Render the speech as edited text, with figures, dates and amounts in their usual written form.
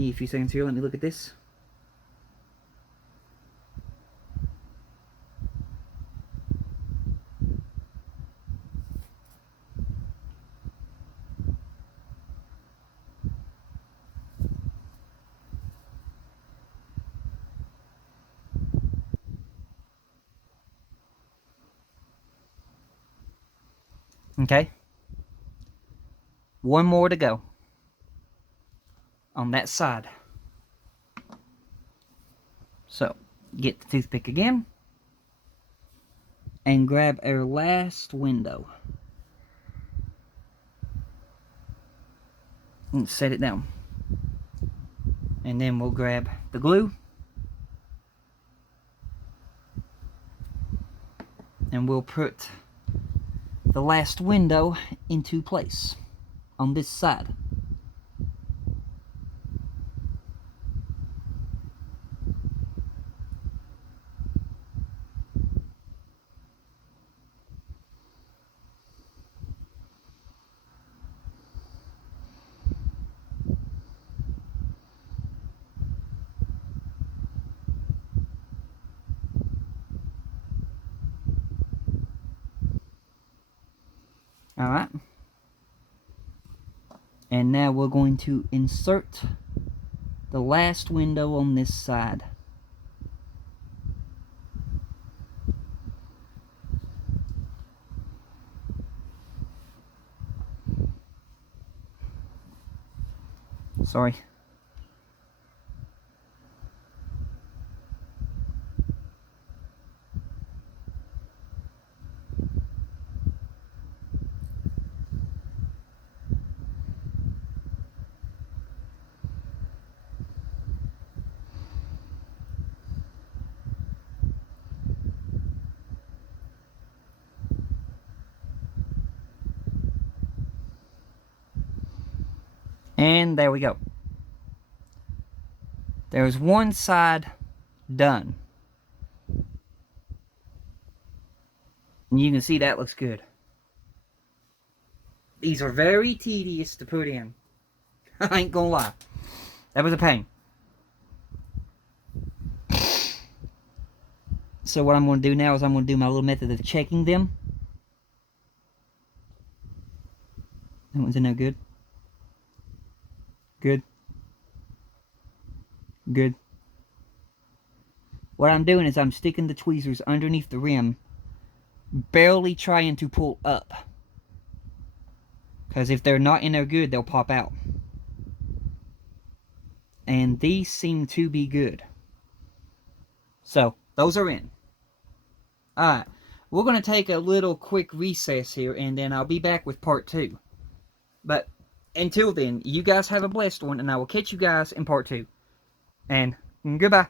me a few seconds here. Let me look at this. Okay. One more to go on that side. So, get the toothpick again and grab our last window and set it down. And then we'll grab the glue and we'll put the last window into place on this side. Alright. And now we're going to insert the last window on this side. Sorry. And there we go. There's one side done. And you can see that looks good. These are very tedious to put in. I ain't gonna lie. That was a pain. So what I'm going to do now is I'm going to do my little method of checking them. That one's in there good. Good. Good. What I'm doing is I'm sticking the tweezers underneath the rim, barely trying to pull up. Because if they're not in there good, they'll pop out. And these seem to be good. So, those are in. Alright, we're going to take a little quick recess here, and then I'll be back with part 2. But until then, you guys have a blessed one, and I will catch you guys in part 2. And goodbye.